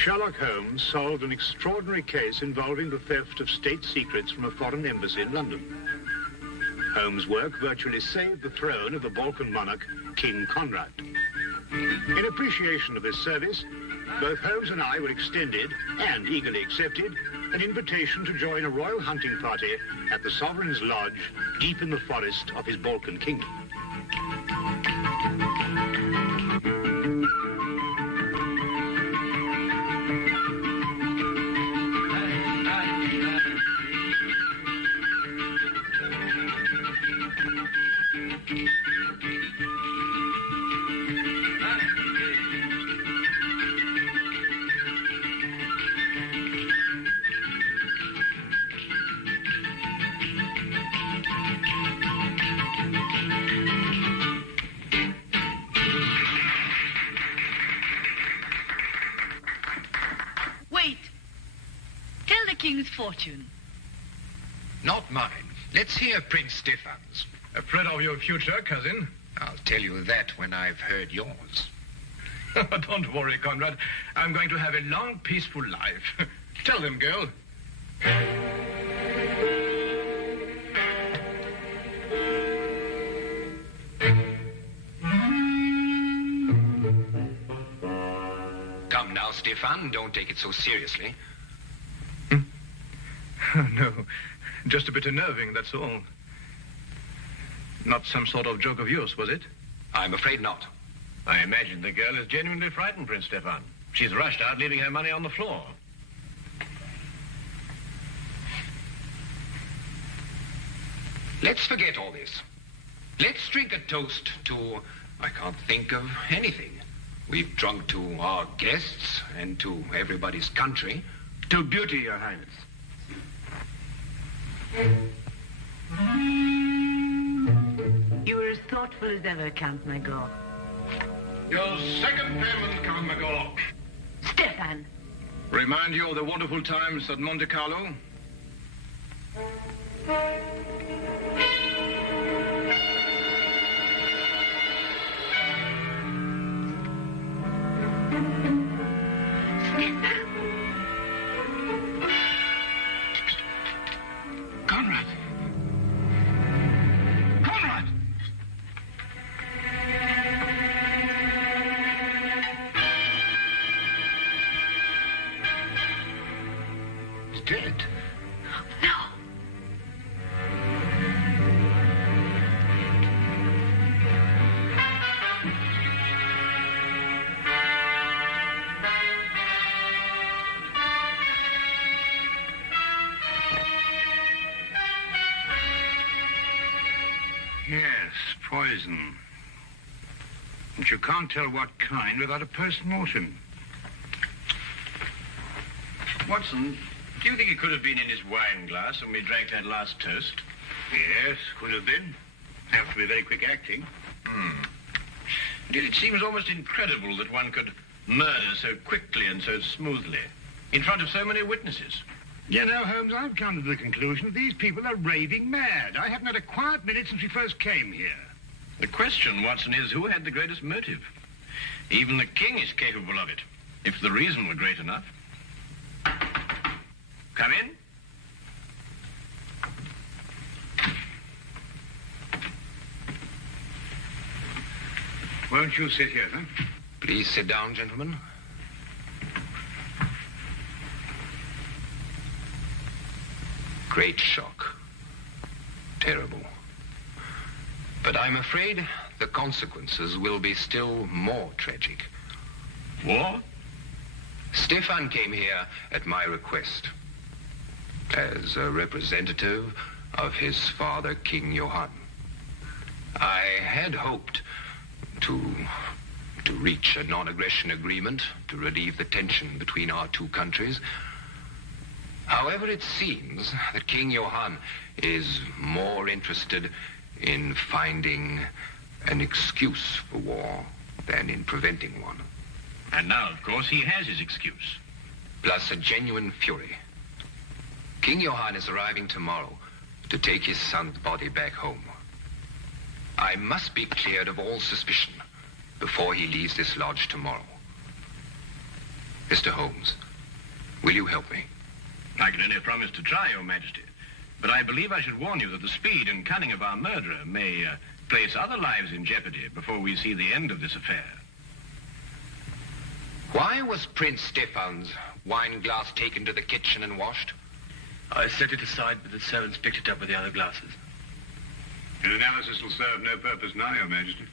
Sherlock Holmes solved an extraordinary case involving the theft of state secrets from a foreign embassy in London. Holmes' work virtually saved the throne of the Balkan monarch, King Conrad. In appreciation of this service, both Holmes and I were extended, and eagerly accepted, an invitation to join a royal hunting party at the Sovereign's Lodge, deep in the forest of his Balkan kingdom. Fortune. Not mine. Let's hear Prince Stefan's. Afraid of your future, cousin? I'll tell you that when I've heard yours. Don't worry, Conrad. I'm going to have a long, peaceful life. Tell them, girl. Come now, Stefan. Don't take it so seriously. No, just a bit unnerving, that's all. Not some sort of joke of yours, was it? I'm afraid not. I imagine the girl is genuinely frightened, Prince Stefan. She's rushed out, leaving her money on the floor. Let's forget all this. Let's drink a toast to... I can't think of anything. We've drunk to our guests and to everybody's country. To beauty, Your Highness. You were as thoughtful as ever, Count Magor. Your second payment, Count Magor. Stefan. Remind you of the wonderful times at Monte Carlo? Yes, poison. But you can't tell what kind without a post-mortem. Watson, do you think it could have been in his wine glass when we drank that last toast? Yes, could have been. Have to be very quick acting. Indeed, it seems almost incredible that one could murder so quickly and so smoothly in front of so many witnesses. You know, Holmes, I've come to the conclusion that these people are raving mad. I haven't had a quiet minute since we first came here. The question, Watson, is who had the greatest motive? Even the king is capable of it, if the reason were great enough. Come in. Won't you sit here, then? Please sit down, gentlemen. Great shock. Terrible. But I'm afraid the consequences will be still more tragic. War? Stefan came here at my request as a representative of his father, King Johann. I had hoped to reach a non-aggression agreement to relieve the tension between our two countries. However, it seems that King Johann is more interested in finding an excuse for war than in preventing one. And now, of course, he has his excuse. Plus a genuine fury. King Johann is arriving tomorrow to take his son's body back home. I must be cleared of all suspicion before he leaves this lodge tomorrow. Mr. Holmes, will you help me? I can only promise to try, Your Majesty. But I believe I should warn you that the speed and cunning of our murderer may place other lives in jeopardy before we see the end of this affair. Why was Prince Stefan's wine glass taken to the kitchen and washed? I set it aside, but the servants picked it up with the other glasses. Your analysis will serve no purpose now, Your Majesty.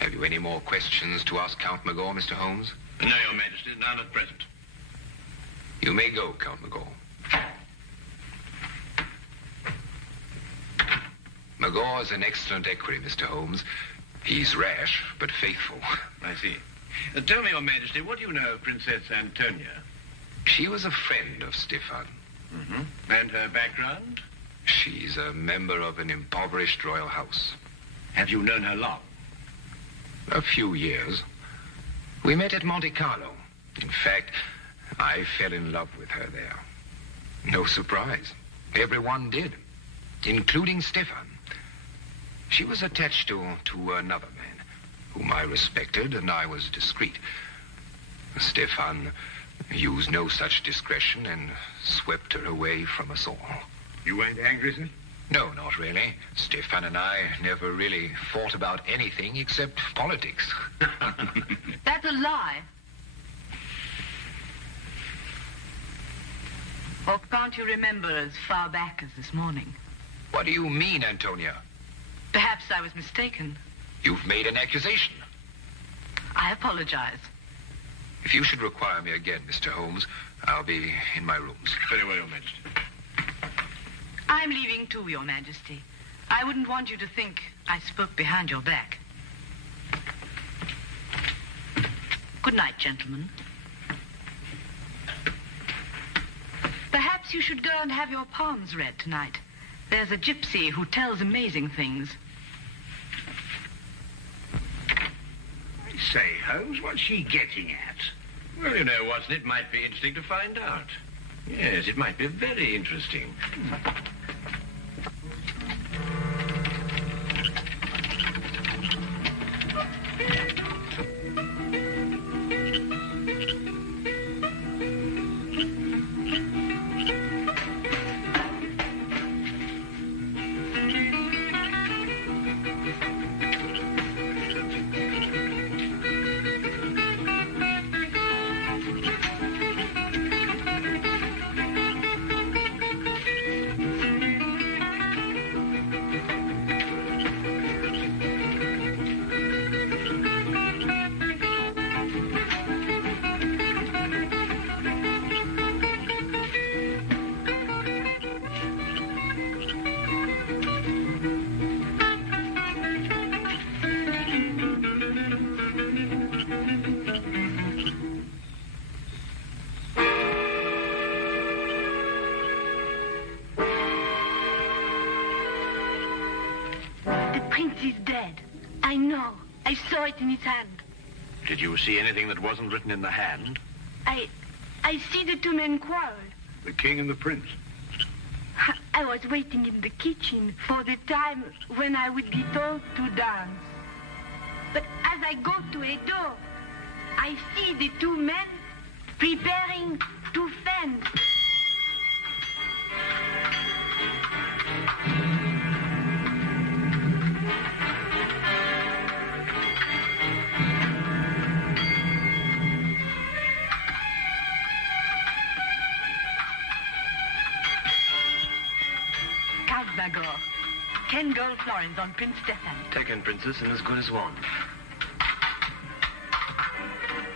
Have you any more questions to ask Count Magor, Mr. Holmes? No, Your Majesty, none at present. You may go, Count Magor. Magor is an excellent equerry, Mr. Holmes. He's rash, but faithful. I see. Tell me, Your Majesty, what do you know of Princess Antonia? She was a friend of Stefan. Mm-hmm. And her background? She's a member of an impoverished royal house. Have you known her long? A few years. We met at Monte Carlo. In fact, I fell in love with her there. No surprise. Everyone did, including Stefan. She was attached to another man, whom I respected, and I was discreet. Stefan used no such discretion and swept her away from us all. You weren't angry, sir? No, not really. Stefan and I never really fought about anything except politics. That's a lie. Or can't you remember as far back as this morning? What do you mean, Antonia? Perhaps I was mistaken. You've made an accusation. I apologize. If you should require me again, Mr. Holmes, I'll be in my rooms. Very well, Your Majesty. I'm leaving too, Your Majesty. I wouldn't want you to think I spoke behind your back. Good night, gentlemen. Perhaps you should go and have your palms read tonight. There's a gypsy who tells amazing things. I say, Holmes, what's she getting at? Well, you know, Watson, it might be interesting to find out. Yes, it might be very interesting. He's dead. I know. I saw it in his hand. Did you see anything that wasn't written in the hand? I see the two men quarrel. The king and the prince. I was waiting in the kitchen for the time when I would be told to dance. But as I go to a door, I see the two men preparing to fence. Magor. 10 gold florins on Prince Stefan. Taken, Princess, and as good as one.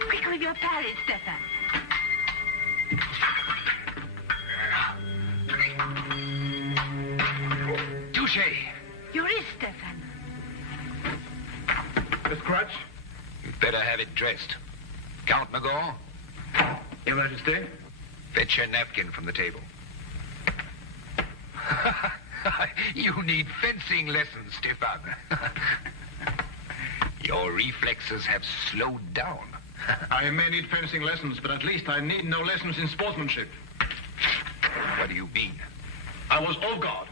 Quick with your parry, Stefan. Touche. Your wrist, Stefan. The crutch? You'd better have it dressed. Count Magor, Your Majesty? fetch your napkin from the table. You need fencing lessons, Stefan. Your reflexes have slowed down. I may need fencing lessons, but at least I need no lessons in sportsmanship. What do you mean? I was off guard.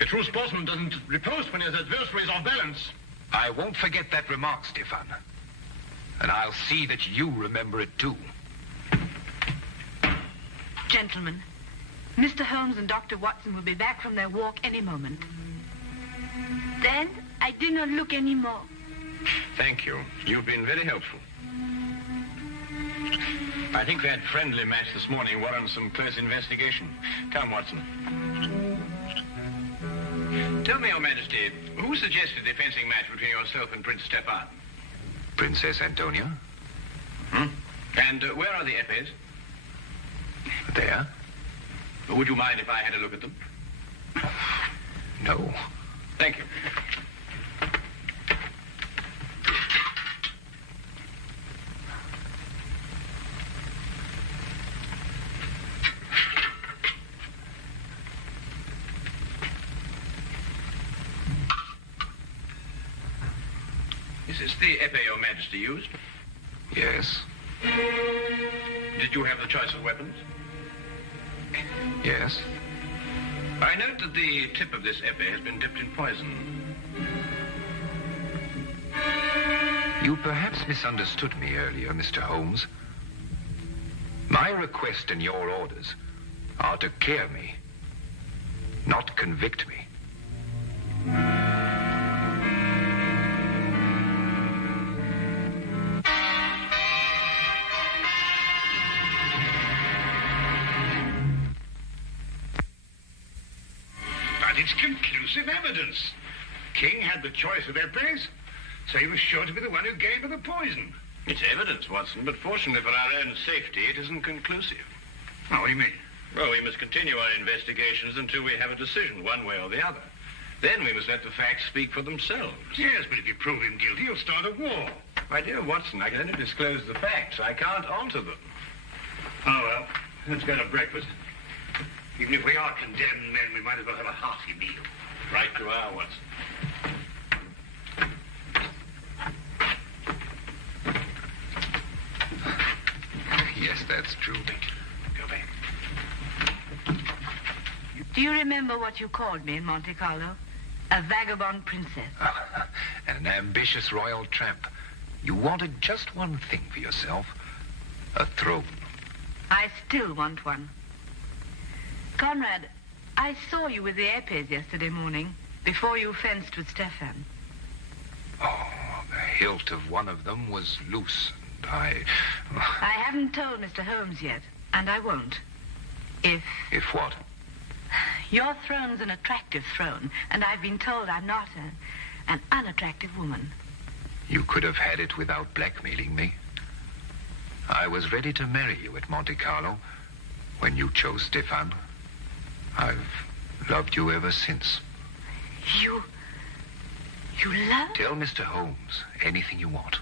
A true sportsman doesn't riposte when his adversary is off balance. I won't forget that remark, Stefan. And I'll see that you remember it too. Gentlemen, Mr. Holmes and Dr. Watson will be back from their walk any moment. Then I did not look anymore. Thank you. You've been very helpful. I think that friendly match this morning warrants some close investigation. Come, Watson. Tell me, Your Majesty, who suggested the fencing match between yourself and Prince Stefan? Princess Antonia? And where are the epées? There? Would you mind if I had a look at them? No. Thank you. Is this the epée Your Majesty used? Yes. Did you have the choice of weapons? Yes. I note that the tip of this epée has been dipped in poison. You perhaps misunderstood me earlier, Mr. Holmes. My request and your orders are to clear me, not convict me. But it's conclusive evidence. King had the choice of epées, so he was sure to be the one who gave her the poison. It's evidence, Watson, but fortunately for our own safety, it isn't conclusive. Oh, what do you mean? Well, we must continue our investigations until we have a decision, one way or the other. Then we must let the facts speak for themselves. Yes, but if you prove him guilty, you'll start a war. My dear Watson, I can only disclose the facts. I can't alter them. Oh, well, let's go to breakfast. Even if we are condemned men, we might as well have a hearty meal. Right you are, Watson. Yes, that's true. Go back. Do you remember what you called me in Monte Carlo? A vagabond princess. And an ambitious royal tramp. You wanted just one thing for yourself. A throne. I still want one. Conrad, I saw you with the epées yesterday morning, before you fenced with Stefan. Oh, the hilt of one of them was loose, and I haven't told Mr. Holmes yet, and I won't. If what? your throne's an attractive throne, and I've been told I'm not an unattractive woman. You could have had it without blackmailing me. I was ready to marry you at Monte Carlo when you chose Stefan. I've loved you ever since. You love? Tell Mr. Holmes anything you want.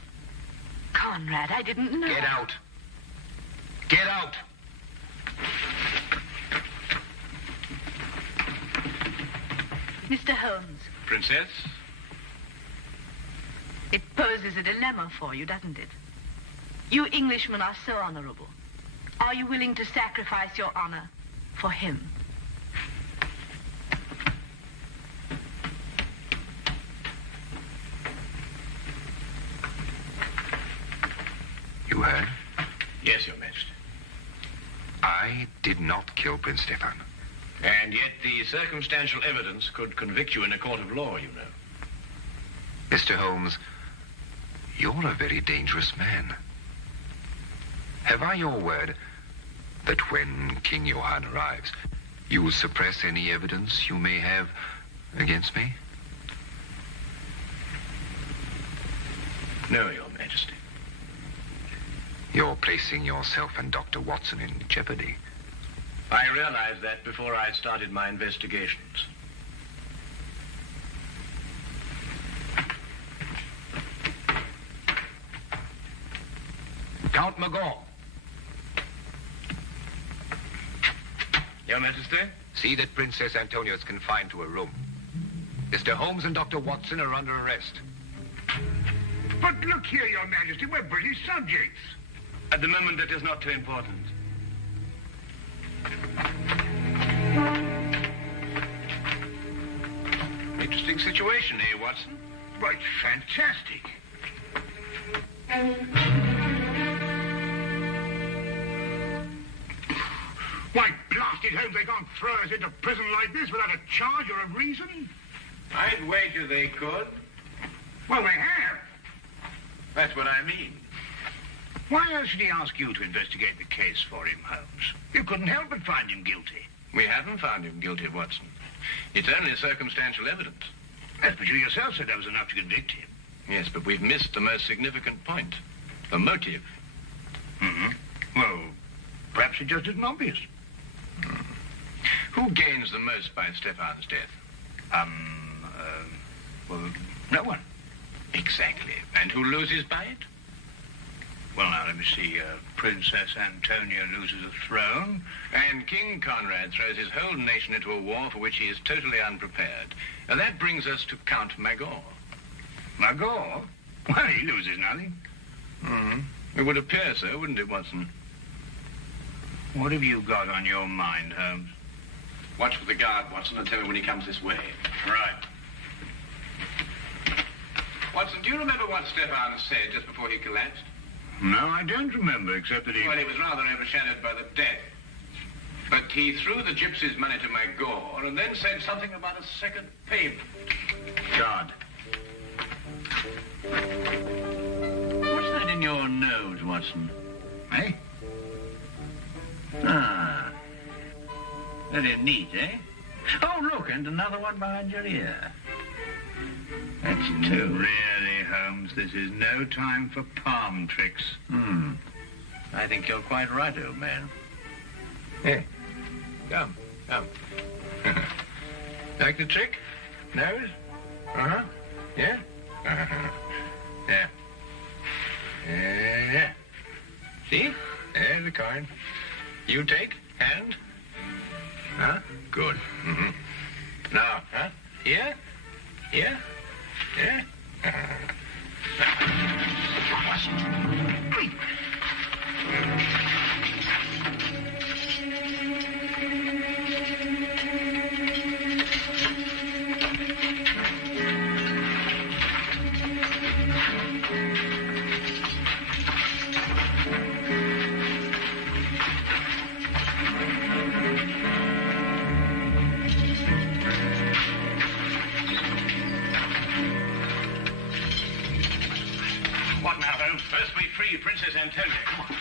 Conrad, I didn't know. Get out. Get out. Mr. Holmes, Princess? it poses a dilemma for you, doesn't it? You Englishmen are so honorable. Are you willing to sacrifice your honor for him? You heard? Yes, Your Majesty. I did not kill Prince Stefan. And yet the circumstantial evidence could convict you in a court of law, you know. Mr. Holmes, you're a very dangerous man. Have I your word that when King Johann arrives, you will suppress any evidence you may have against me? No, Your Majesty. You're placing yourself and Dr. Watson in jeopardy. I realized that before I started my investigations. Count Magon. Your Majesty? See that Princess Antonia is confined to a room. Mr. Holmes and Dr. Watson are under arrest. But look here, Your Majesty, we're British subjects. At the moment, that is not too important. Interesting situation, eh, Watson? Right, fantastic. Why, blast it, Holmes, they can't throw us into prison like this without a charge or a reason. I'd wager they could. Well, they have. That's what I mean. Why else should he ask you to investigate the case for him, Holmes? You couldn't help but find him guilty. We haven't found him guilty, Watson. It's only circumstantial evidence. Yes, but you yourself said that was enough to convict him. Yes, but we've missed the most significant point. The motive. Mm-hmm. Well, perhaps it just isn't obvious. Who gains the most by Stefan's death? Well, no one. Exactly. And who loses by it? Well, now, let me see. Princess Antonia loses a throne. And King Conrad throws his whole nation into a war for which he is totally unprepared. Now, that brings us to Count Magor. Magor? Well, he loses nothing. Mm-hmm. It would appear so, wouldn't it, Watson? What have you got on your mind, Holmes? Watch for the guard, Watson, and tell me when he comes this way. Right. Watson, do you remember what Stefan said just before he collapsed? No, I don't remember, except that he... Well, he was rather overshadowed by the death. But he threw the gypsies' money to Magor and then said something about a second payment. God. What's that in your nose, Watson? Eh? Ah. Very neat, eh? Oh, look, and another one behind your ear. That's two. Really, Holmes, this is no time for palm tricks. I think you're quite right, old man. Hey, come. Like the trick? Nose? Uh-huh. Yeah? Uh-huh. Yeah. Yeah. See? There's the coin. You take, hand. Huh? Good. Mm-hmm. Now, huh? Here? Here? Yeah? What now, Holmes? First we free Princess Antonia. Come on.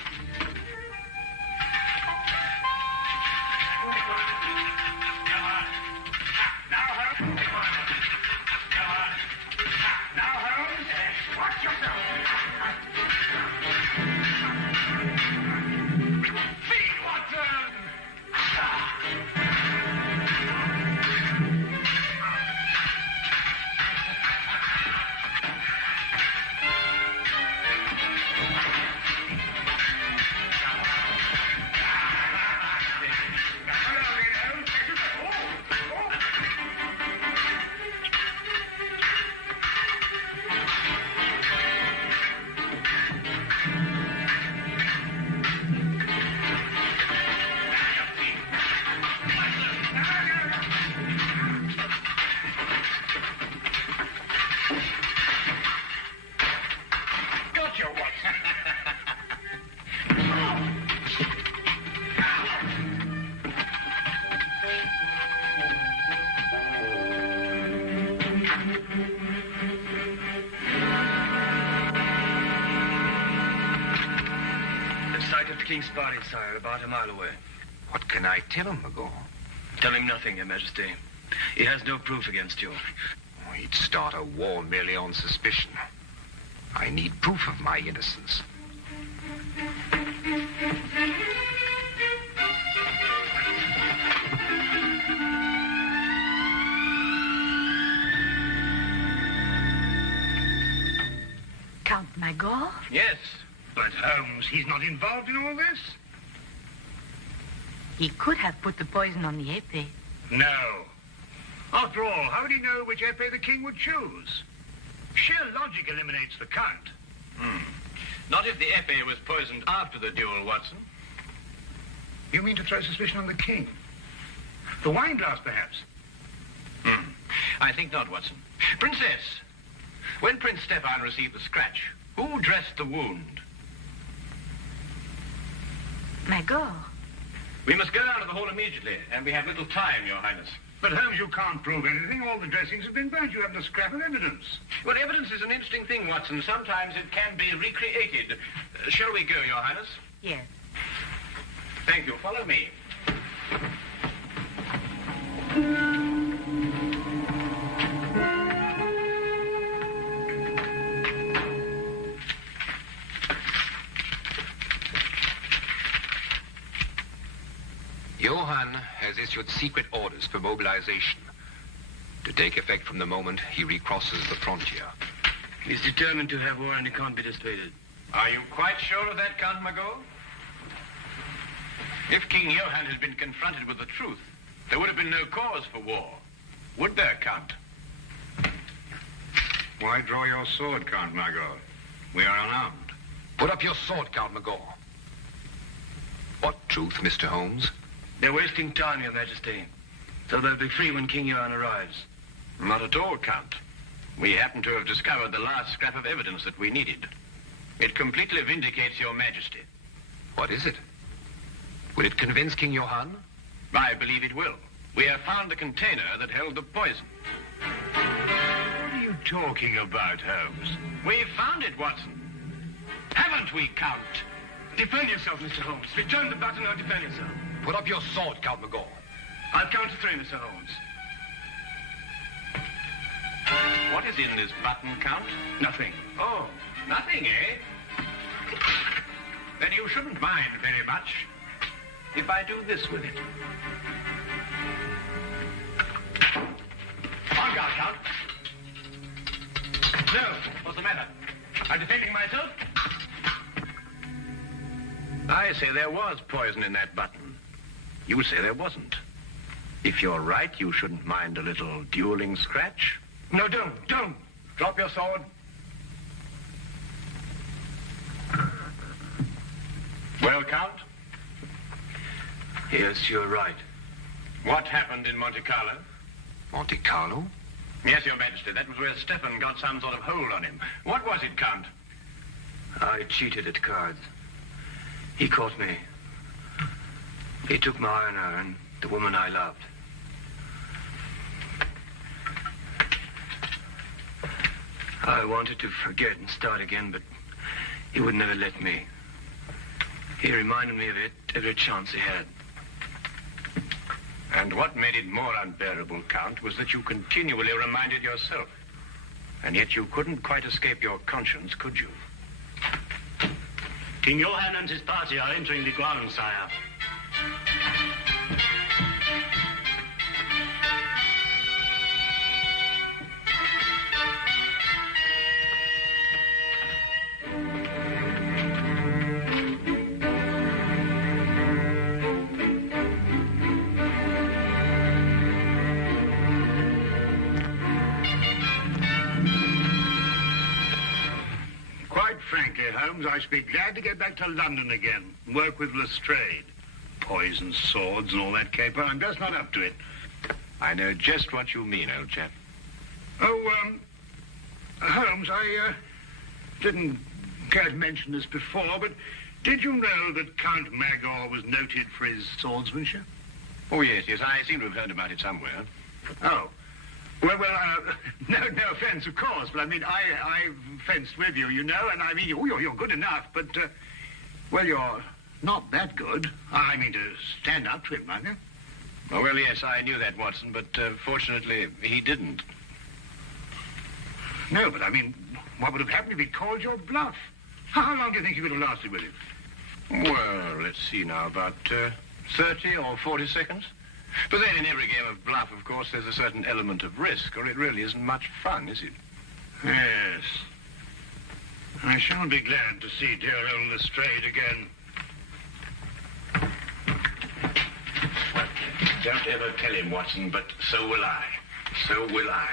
King's party, sire, about a mile away. What can I tell him, Magor? Tell him nothing, Your Majesty. He has no proof against you. He'd start a war merely on suspicion. I need proof of my innocence. Count Magor? Yes. But, Holmes, he's not involved in all this? He could have put the poison on the épée. No. After all, how would he know which épée the king would choose? Sheer logic eliminates the count. Not if the épée was poisoned after the duel, Watson. You mean to throw suspicion on the king? The wine glass, perhaps? I think not, Watson. Princess, when Prince Stefan received the scratch, Who dressed the wound? Magor. We must go down to the hall immediately, and we have little time, Your Highness. But Holmes, you can't prove anything. All the dressings have been burnt. You haven't a scrap of evidence. Well, evidence is an interesting thing, Watson. Sometimes it can be recreated. Shall we go, Your Highness? Yes. Thank you. Follow me. Johann has issued secret orders for mobilization to take effect from the moment he recrosses the frontier. He's determined to have war and he can't be dissuaded. Are you quite sure of that, Count Magor? If King Johann had been confronted with the truth, there would have been no cause for war. Would there, Count? Why draw your sword, Count Magor? We are unarmed. Put up your sword, Count Magor. What truth, Mr. Holmes? They're wasting time, Your Majesty. So they'll be free when King Johann arrives. Not at all, Count. We happen to have discovered the last scrap of evidence that we needed. It completely vindicates Your Majesty. What is it? Will it convince King Johann? I believe it will. We have found the container that held the poison. What are you talking about, Holmes? We've found it, Watson. Haven't we, Count? Defend yourself, Mr. Holmes. Return the button or defend yourself. Put up your sword, Count Magor. I'll count to 3, Mr. Holmes. What is in this button, Count? Nothing. Oh, nothing, eh? Then you shouldn't mind very much if I do this with it. On guard, Count. No, what's the matter? I'm defending myself. I say there was poison in that button. You say there wasn't. If you're right, you shouldn't mind a little dueling scratch. No, don't. Drop your sword. Well, Count? Yes, you're right. What happened in Monte Carlo? Monte Carlo? Yes, Your Majesty. That was where Stefan got some sort of hold on him. What was it, Count? I cheated at cards. He caught me. He took my honor and the woman I loved. I wanted to forget and start again, but he would never let me. He reminded me of it every chance he had. And what made it more unbearable, Count, was that you continually reminded yourself. And yet you couldn't quite escape your conscience, could you? King Johann and his party are entering the grounds, sire. Frankly, Holmes, I should be glad to get back to London again and work with Lestrade. Poison swords and all that caper. I'm just not up to it. I know just what you mean, old chap. Oh, Holmes, I didn't care to mention this before, but did you know that Count Magor was noted for his swordsmanship? Oh, yes, I seem to have heard about it somewhere. Oh. Well, no offense, of course, but I mean, I've fenced with you, you know, and I mean, you're good enough, but, well, you're not that good. I mean, to stand up to him, like that. Oh, well, yes, I knew that, Watson, but fortunately, he didn't. No, but I mean, what would have happened if he'd called your bluff? How long do you think you could have lasted with him? Well, let's see now, about 30 or 40 seconds. But then in every game of bluff, of course, there's a certain element of risk, or it really isn't much fun, is it? Yes. I shall be glad to see dear old Lestrade again. Well, don't ever tell him, Watson, but so will I. So will I.